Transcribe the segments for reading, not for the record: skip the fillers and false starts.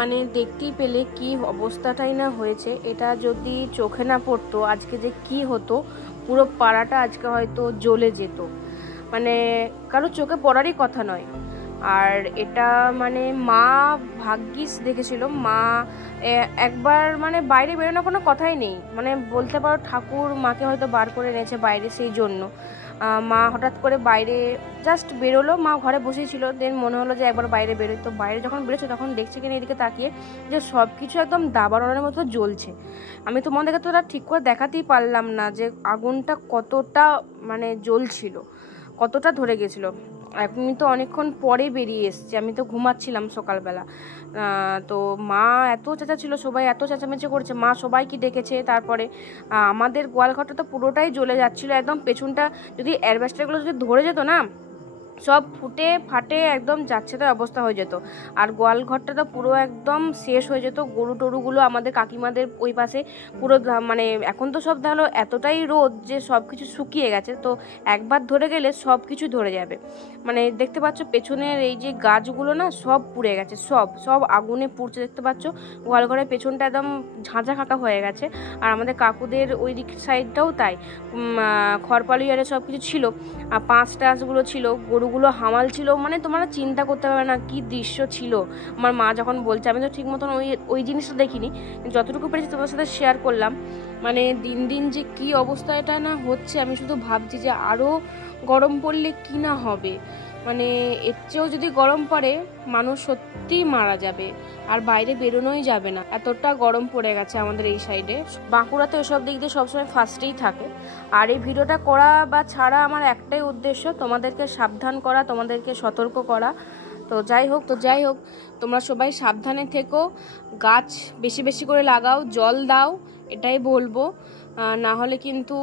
মানে দেখতেই পেলে কি অবস্থাটাই না হয়েছে। এটা যদি চোখে না পড়তো আজকে যে কি হতো, পুরো পাড়াটা আজকে হয়তো জ্বলে যেত। মানে কারো চোখে পড়ারই কথা নয়। আর এটা মানে মা ভাগ্যিস দেখেছিল। মা একবার মানে বাইরে বেরোনোর কোনো কথাই নেই, মানে বলতে পারো ঠাকুর মাকে হয়তো বার করে এনেছে বাইরে, সেই জন্য মা হঠাৎ করে বাইরে জাস্ট বেরোলো। মা ঘরে বসেই ছিল, দেন মনে হলো যে একবার বাইরে বেরোয়। তো বাইরে যখন বেরোচ্ছে তখন দেখছে কিনা এদিকে তাকিয়ে যে সব কিছু একদম দাবানলের মতো জ্বলছে। আমি তোমাদেরকে তো ওটা ঠিক করে দেখাতেই পারলাম না যে আগুনটা কতটা মানে জ্বলছিল, কতটা ধরে গেছিল। আমি তো অনেকক্ষণ পরে বেরিয়ে এসছি, আমি তো ঘুমাচ্ছিলাম সকালবেলা। তো মা এত চেঁচাচ্ছিল, সবাই এত চেঁচামেচি করছে, মা সবাইকে ডেকেছে। তারপরে আমাদের গোয়ালঘরটা তো পুরোটাই জ্বলে যাচ্ছিলো, একদম পেছনটা যদি অ্যাসবেস্টাসগুলো যদি ধরে যেত না, সব ফুটে ফাটে একদম যাচ্ছে তাই অবস্থা হয়ে যেত। আর গোয়াল ঘরটা তো পুরো একদম শেষ হয়ে যেত। গরু টরুগুলো আমাদের কাকিমাদের ওই পাশে পুরো মানে এখন তো সব দেখলো এতটাই রোদ যে সব কিছু শুকিয়ে গেছে, তো একবার ধরে গেলে সব কিছু ধরে যাবে। মানে দেখতে পাচ্ছ পেছনের এই যে গাছগুলো না সব পুড়ে গেছে, সব সব আগুনে পুড়ছে। দেখতে পাচ্ছ গোয়াল ঘরের পেছনটা একদম ঝাঁঝা খাঁকা হয়ে গেছে। আর আমাদের কাকুদের ওই দিক সাইডটাও তাই, খড়পালিয়ারে সব কিছু ছিল, আর পাঁচ টাঁচগুলো ছিল, গরুগুলো হামাল ছিল। মানে তোমরা চিন্তা করতে পারবে না কি দৃশ্য ছিল। আমার মা যখন বলছে, আমি তো ঠিক মতন ওই জিনিসটা দেখিনি, যতটুকু পেরেছি তোমার সাথে শেয়ার করলাম। মানে দিন দিন যে কি অবস্থা এটা না হচ্ছে, আমি শুধু ভাবছি যে আরও গরম পড়লে কি না হবে। মানে এর চেয়েও যদি গরম পড়ে মানুষ সত্যিই মারা যাবে, আর বাইরে বেরোনোই যাবে না, এতটা গরম পড়ে গেছে আমাদের এই সাইডে। বাঁকুড়াতে ওসব দিক দিয়ে সবসময় ফার্স্টেই থাকে। আর এই ভিডিওটা করা বা ছাড়া আমার একটাই উদ্দেশ্য, তোমাদেরকে সাবধান করা, তোমাদেরকে সতর্ক করা। তো যাই হোক তোমরা সবাই সাবধানে থেকো, গাছ বেশি বেশি করে লাগাও, জল দাও, এটাই বলবো। না হলে কিন্তু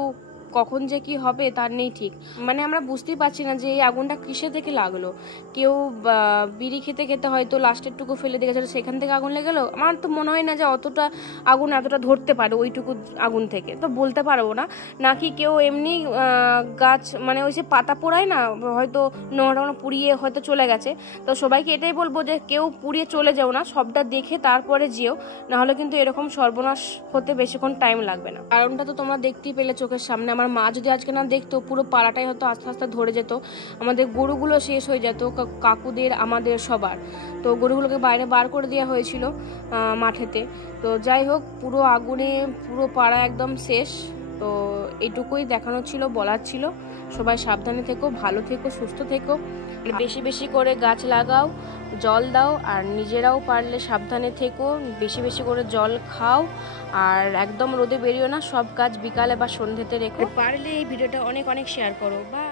কখন যে কি হবে তার নেই ঠিক। মানে আমরা বুঝতেই পারছি না যে এই আগুনটা কিসে থেকে লাগলো। কেউ বিড়ি খেতে খেতে হয়তো লাস্টের টুকু ফেলে দিয়ে গেছিলো, সেখান থেকে আগুন লেগে গেলো। আমার তো মনে হয় না যে অতটা আগুন এতটা ধরতে পারে ওইটুকু আগুন থেকে, তো বলতে পারবো না। নাকি কেউ এমনি গাছ মানে ওই যে পাতা পোড়ায় না, হয়তো নোংরা পুড়িয়ে হয়তো চলে গেছে। তো সবাইকে এটাই বলবো যে কেউ পুড়িয়ে চলে যাও না, সবটা দেখে তারপরে যেও, নাহলে কিন্তু এরকম সর্বনাশ হতে বেশিক্ষণ টাইম লাগবে না। কারণটা তো তোমরা দেখতেই পেলে চোখের সামনে। আমার মা যদি আজকে না দেখতো, পুরো পাড়াটাই হয়তো আস্তে আস্তে ধরে যেত, আমাদের গরুগুলো শেষ হয়ে যেত, কাকুদের আমাদের সবার। তো গরুগুলোকে বাইরে বার করে দেওয়া হয়েছিল মাঠেতে। তো যাই হোক, পুরো আগুনে পুরো পাড়া একদম শেষ। তো এইটুকুই দেখানোর ছিল, বলার ছিল। সবাই সাবধানে থেকো, ভালো থেকো, সুস্থ থেকো, বেশি বেশি করে গাছ লাগাও, জল দাও, আর নিজেরাও পারলে সাবধানে থেকো, বেশি বেশি করে জল খাও। আর একদম রোদে বেরিও না, সব কাজ বিকালে বা সন্ধ্যেতে রেখো। পারলে এই ভিডিওটা অনেক অনেক শেয়ার করো। বাই।